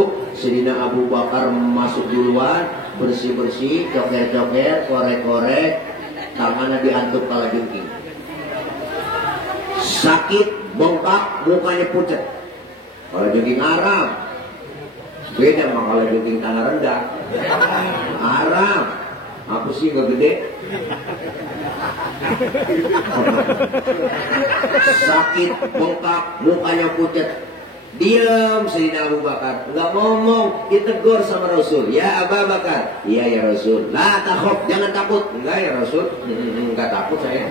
masuk, Sayyidina Abu Bakar masuk duluan, bersih-bersih, coker-coker, korek-korek, tangannya diantuk kala jengking. Sakit, bengkak, mukanya pucat. Kala jengking Arab. Beda sama kala jengking tanah rendah. Arab. Apa sih nggak gede? Sakit, bengkak, mukanya pucat. Diam Sayyidina Abu Bakar, nggak ngomong, ditegur sama Rasul. Ya Abu Bakar, iya ya Rasul. La takhaf, jangan takut. Enggak ya Rasul, enggak takut saya.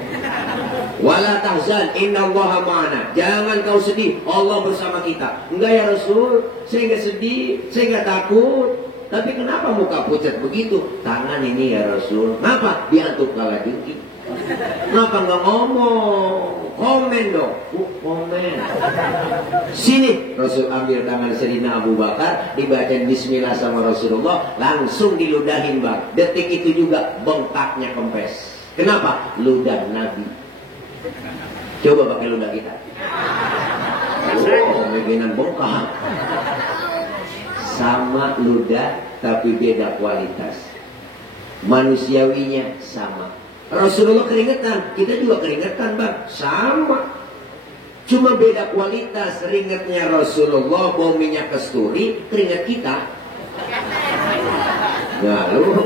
Wala tahzan, innallaha ma'ana. Jangan kau sedih, Allah bersama kita. Enggak ya Rasul, saya nggak sedih, saya nggak takut. Tapi kenapa muka pucat begitu? Tangan ini ya Rasul. Kenapa? Diantuk kala jengking. Kenapa nggak ngomong? Komen dong. Komen. Sini Rasul ambil tangan Sayyidina Abu Bakar, dibacain bismillah sama Rasulullah, langsung diludahin bang. Detik itu juga bengkaknya kempes. Kenapa? Ludah Nabi. Coba pakai ludah kita. Oh, bagian bengkak. Sama ludah tapi beda kualitas. Manusiawinya sama. Rasulullah keringetan, kita juga keringetan bang, sama. Cuma beda kualitas. Keringetnya Rasulullah bau minyak kasturi, keringet kita. Nah lu.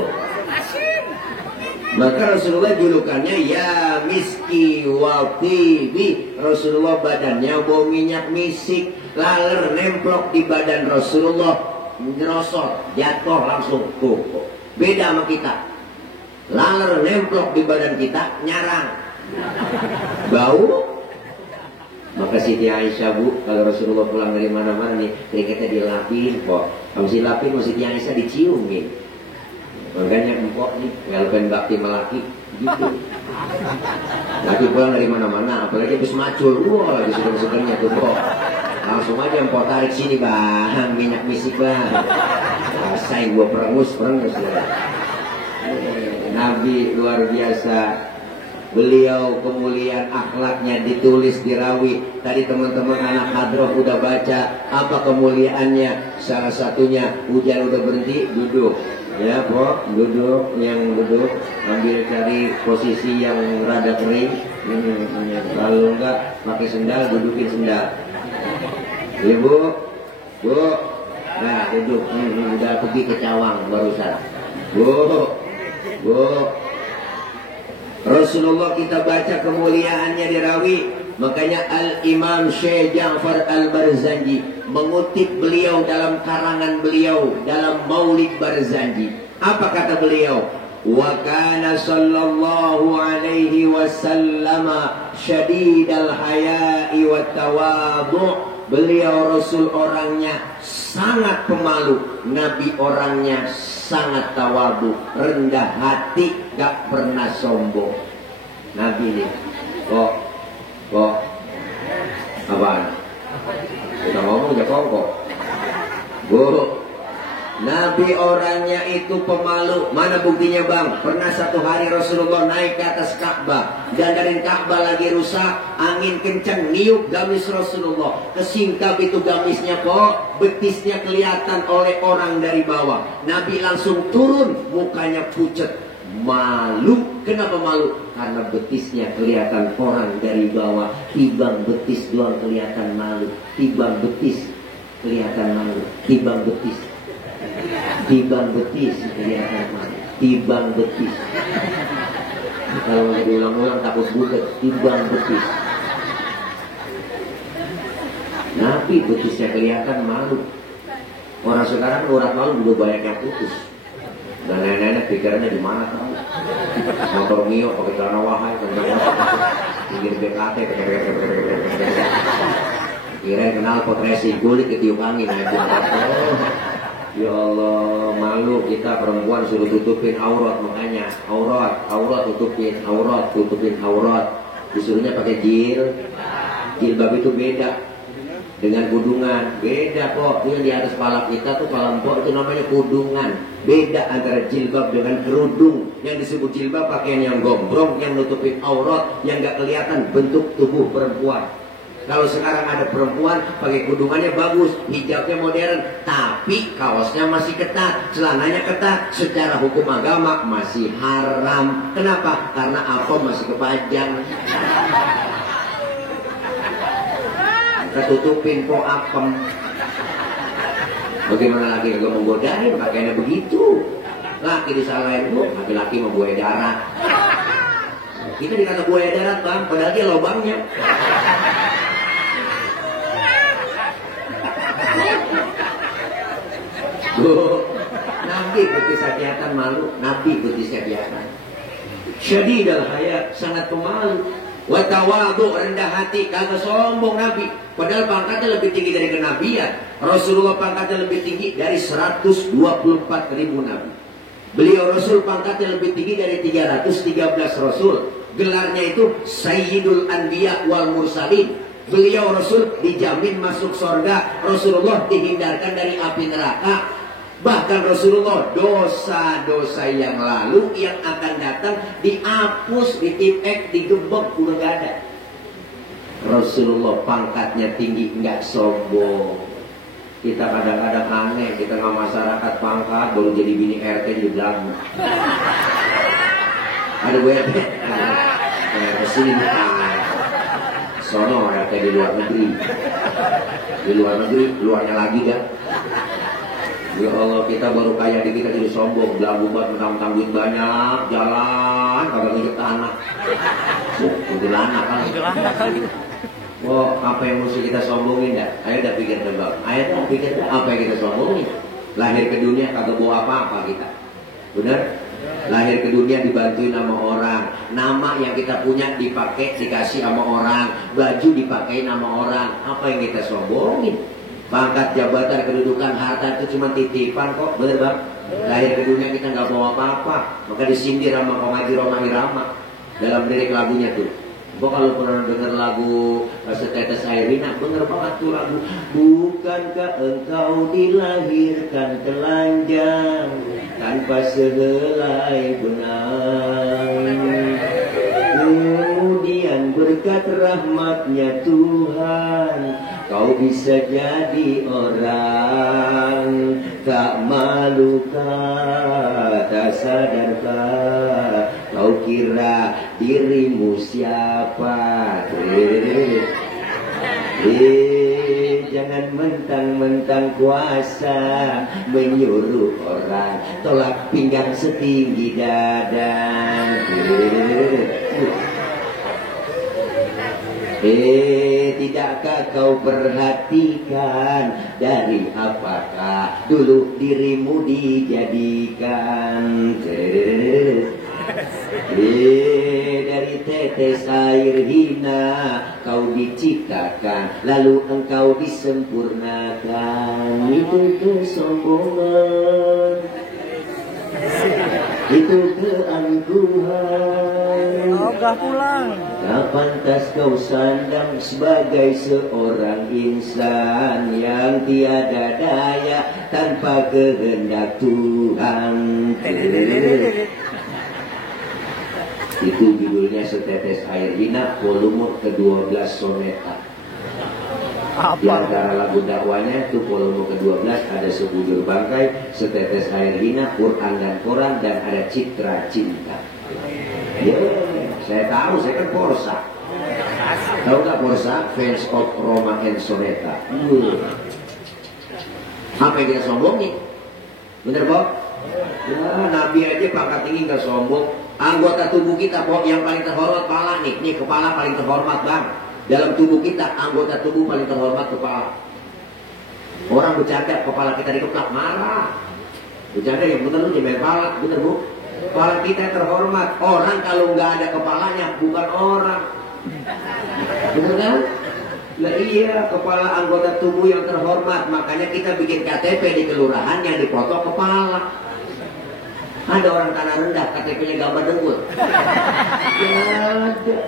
Maka Rasulullah julukannya ya miski wa tibi. Rasulullah badannya bau minyak misik, laler nemplok di badan Rasulullah, nyerosot, jatuh langsung tuh. Beda sama kita. Laler nemplok di badan kita, nyarang, bau. Maka Siti Aisyah bu, kalau Rasulullah pulang dari mana-mana nih, keringetnya dilapin kok. Kalau si lapin, Siti Aisyah diciumin. Makanya empok nih, ngelpen bakti melaki, gitu. Laki pulang dari mana-mana, apalagi habis macul, wah lagi seger-segernya tuh kok. Langsung aja empok tarik sini bang, minyak misik bang. Rasain gua perengus ya. Nabi luar biasa. Beliau kemuliaan akhlaknya ditulis di rawi. Tadi teman-teman anak hadroh udah baca apa kemuliaannya. Salah satunya hujan udah berhenti, duduk. Ya po, duduk, yang duduk ambil cari posisi yang rada kering. Kalau enggak pakai sendal, dudukin sendal. Ibu, bu, nah duduk. Udah pergi ke cawang barusan. Bu. Rasulullah kita baca kemuliaannya di rawi. Makanya Al-Imam Syekh Ja'far Al-Barzanji mengutip beliau dalam karangan beliau dalam Maulid Barzanji. Apa kata beliau? Wa kana sallallahu alaihi wasallam syadidal haya'i wat tawadhu'. Beliau Rasul orangnya sangat pemalu, Nabi orangnya sangat tawadu, rendah hati, gak pernah sombong. Nabi nih, kok, apaan? Kita ngomong ya kok, bu. Nabi orangnya itu pemalu. Mana buktinya bang? Pernah satu hari Rasulullah naik ke atas Ka'bah, dan dari Ka'bah lagi rusak, angin kencang niup gamis Rasulullah. Kesingkap itu gamisnya kok, betisnya kelihatan oleh orang dari bawah. Nabi langsung turun, mukanya pucat, malu. Kenapa malu? Karena betisnya kelihatan orang dari bawah. Tibang betis doang kelihatan malu. Tibang betis kelihatan malu. Tibang betis kelihatan malu. Tibang betis. Kalau diulang-ulang takut butet. Tibang betis. Nabi betisnya kelihatan malu. Orang sekarang urat malu udah banyak yang putus. Dan nenek-nenek pikirannya di mana tahu? Motor Mio pakai celana wahai, pinggir BKT, kirain kenal pot racing, gulik ketiup angin. Ya Allah, malu kita perempuan suruh tutupin aurat. Makanya aurat tutupin aurat. Disuruhnya pakai jilbab itu beda dengan kudungan, beda kok. Yang di atas kepala kita tuh kepala empok itu namanya kudungan. Beda antara jilbab dengan kerudung. Yang disebut jilbab pakaian yang gombrong, yang nutupin aurat, yang gak kelihatan bentuk tubuh perempuan. Kalau sekarang ada perempuan pakai kudungannya bagus, hijabnya modern, tapi tapi kaosnya masih ketat, celananya ketat, secara hukum agama masih haram. Kenapa? Karena apa masih kepajang. Ketutupin po apem. Bagaimana lagi kalau menggodain pakaiannya begitu? Laki disalahin tuh, laki-laki mau buaya darat. Kita dikata buaya darat bang, padahal dia lubangnya. Nabi putih sakiatan malu, Nabi putih sakiatan. Syadidal haya, sangat pemalu. Watawadu, rendah hati, kagak sombong Nabi. Padahal pangkatnya lebih tinggi dari kenabian. Rasulullah pangkatnya lebih tinggi dari 124.000 Nabi. Beliau Rasul pangkatnya lebih tinggi dari 313 Rasul. Gelarnya itu Sayyidul Anbiya wal Mursalin. Beliau Rasul dijamin masuk surga. Rasulullah dihindarkan dari api neraka. Bahkan Rasulullah dosa-dosa yang lalu yang akan datang dihapus, ditipek, digebek, udah gak ada. Rasulullah pangkatnya tinggi, nggak sombong. Kita kadang-kadang aneh di tengah masyarakat pangkat baru jadi bini RT di belakang. Ada gue RT, kesini bukan. Sono RT di luar negeri. Di luar negeri, luarnya lagi kan. Ya Allah, kita baru kaya di kita jadi sombong, belagu banget, mentang-mentang duit banyak, jalan, kagak ngejek tanah. Kuntilanak kali. Oh, apa yang mesti kita sombongin dah? Ayo dah pikir tebak. Ayo dah pikir dah apa yang kita sombongin. Lahir ke dunia kagak bawa apa-apa kita. Benar? Lahir ke dunia dibantuin sama orang. Nama yang kita punya dipakai, dikasih sama orang. Baju dipakai sama orang. Apa yang kita sombongin? Pangkat, jabatan, kedudukan, harta itu cuma titipan kok. Bener bang? Lahir ke dunia kita nggak bawa apa-apa. Maka disindir sama Komaji Roma Irama dalam lirik lagunya tuh. Kok kalau pernah denger lagu Setetes Air Hina, bener banget tuh lagu. Bukankah engkau dilahirkan telanjang tanpa sehelai benang, kemudian berkat rahmatnya Tuhan kau bisa jadi orang. Tak malukah, tak sadarkah, kau kira dirimu siapa? Jangan mentang-mentang kuasa menyuruh orang tolak pinggang setinggi dada. Tidakkah kau perhatikan dari apakah dulu dirimu dijadikan? Dari tetes air hina kau diciptakan, lalu engkau disempurnakan. Itu kesombongan, itu keangkuhan. Ogah pulang. Tak pantas kau sandang sebagai seorang insan yang tiada daya tanpa kehendak Tuhan. Itu judulnya Setetes Air Hina, volume ke-12 Soneta. Di antara lagu dakwanya itu volume ke-12 ada Sebujur Bangkai, Setetes Air Hina, Quran dan Koran, dan ada Citra Cinta. Ya, saya tahu, saya kan Porsa. Tahu nggak Porsa? Fans of Roma and Soneta. Apa yang kita sombongin? Bener Bob? Ya, Nabi aja pangkat tinggi nggak sombong. Anggota tubuh kita Bob yang paling terhormat kepala nih. Nih kepala paling terhormat bang. Dalam tubuh kita anggota tubuh paling terhormat kepala. Orang bercanda kepala kita dikeplak marah. Bercanda yang bener lu nyemel kepala, bener bu? Kepala kita terhormat. Orang kalau nggak ada kepalanya bukan orang. Bener kan? Nah iya, kepala anggota tubuh yang terhormat. Makanya kita bikin KTP di kelurahan yang dipotong kepala. Ada orang tanah rendah KTP-nya gambar dengkul. Ya ada.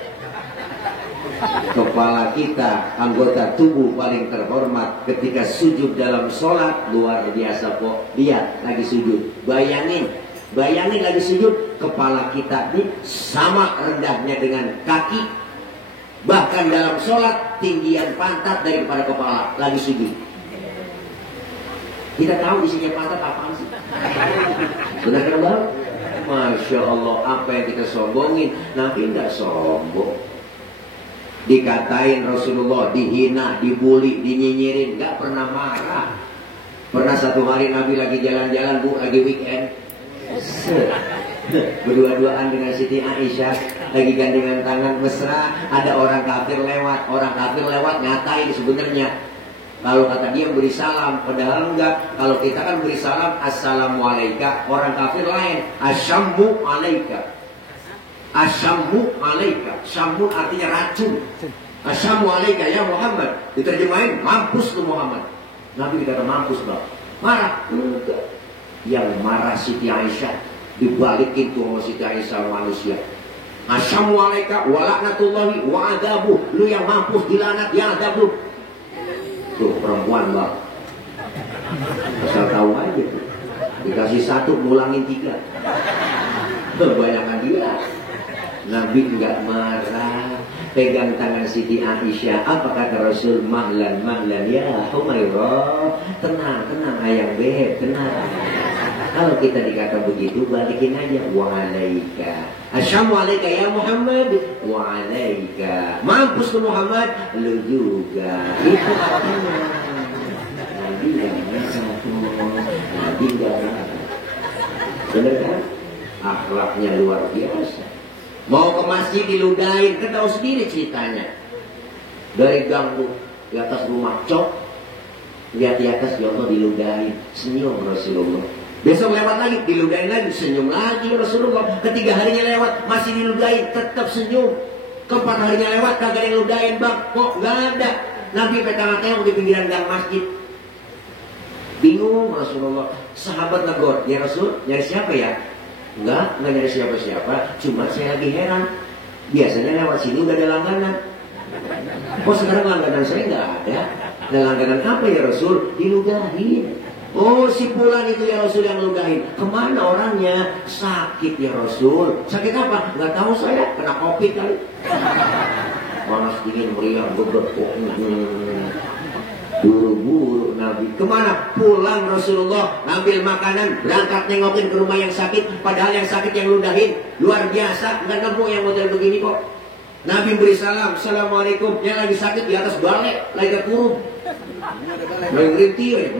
Kepala kita, anggota tubuh paling terhormat ketika sujud dalam sholat, luar biasa kok. Lihat lagi sujud, bayangin lagi sujud, kepala kita ini sama rendahnya dengan kaki. Bahkan dalam sholat tinggian pantat daripada kepala lagi sujud. Kita tahu isinya pantat apaan sih? Benar kan Bang? Masya Allah, apa yang kita sombongin? Nabi nggak sombong. Dikatain Rasulullah, dihina, dibully, dinyinyirin, nggak pernah marah. Pernah satu hari Nabi lagi jalan-jalan, Bu, lagi weekend, berdua-duaan dengan Siti Aisyah, lagi gandengan tangan mesra. Ada orang kafir lewat ngatain sebenarnya. Kalau kata dia beri salam, padahal enggak. Kalau kita kan beri salam, assalamualaikum. Orang kafir lain, asyammu alaika. Asyammu alaika. Syammu artinya racun. Asyammu alaika ya Muhammad. Diterjemahin, mampus lu Muhammad. Nabi dikata mampus bang. Marah? Enggak. Yang marah Siti Aisyah, dibalikin tuh sama Siti Aisyah manusia. Asyammu alaika wa laknatullahi wa adabuh. Lu yang mampus dilaknat, ya adab lu. Tuh perempuan bang. Asal tahu aja tuh. Dikasih satu, ngulangin 3. Kebanyakan dia. Nabi enggak marah. Pegang tangan Siti Aisyah. Apa kata Rasul? Mahlan ya Humairah. Tenang ayang beb, tenang. Kalau kita dikata begitu, balikin aja. Wa'alaika. Assalamualaikum ya Muhammad. Wa'alaika. Mampus ke Muhammad. Lu juga. Itu artinya. Nabi enggak marah. Bener kan? Akhlaknya luar biasa. Mau ke masjid diludahin, kan tahu sendiri ceritanya. Dari gang tuh, di atas rumah cok, lihat di atas ya Allah diludahin, senyum Rasulullah. Besok lewat lagi, diludahin lagi, senyum lagi Rasulullah. Ketiga harinya lewat, masih diludahin, tetap senyum. Keempat harinya lewat, kagak ada yang ludahin bang, kok nggak ada. Nabi petang-petang di pinggiran gang masjid. Bingung Rasulullah. Sahabat negor, ya Rasul, nyari siapa ya? Enggak nyari siapa-siapa, cuma saya lagi heran. Biasanya lewat sini udah ada langganan. Kok sekarang langganan saya nggak ada? Ada langganan apa ya Rasul? Diludahin. Oh si Fulan itu ya Rasul yang ludahin. Kemana orangnya? Sakit ya Rasul. Sakit apa? Nggak tahu saya, kena COVID kali. Panas dingin meriah beberapa. Buru-buru Nabi. Kemana? Pulang Rasulullah. Ngambil makanan, berangkat nengokin ke rumah yang sakit. Padahal yang sakit yang ludahin. Luar biasa. Nggak nemu yang model begini kok. Nabi beri salam. Assalamualaikum. Yang lagi sakit di atas balai. Lagi kurung. Lagi rintir.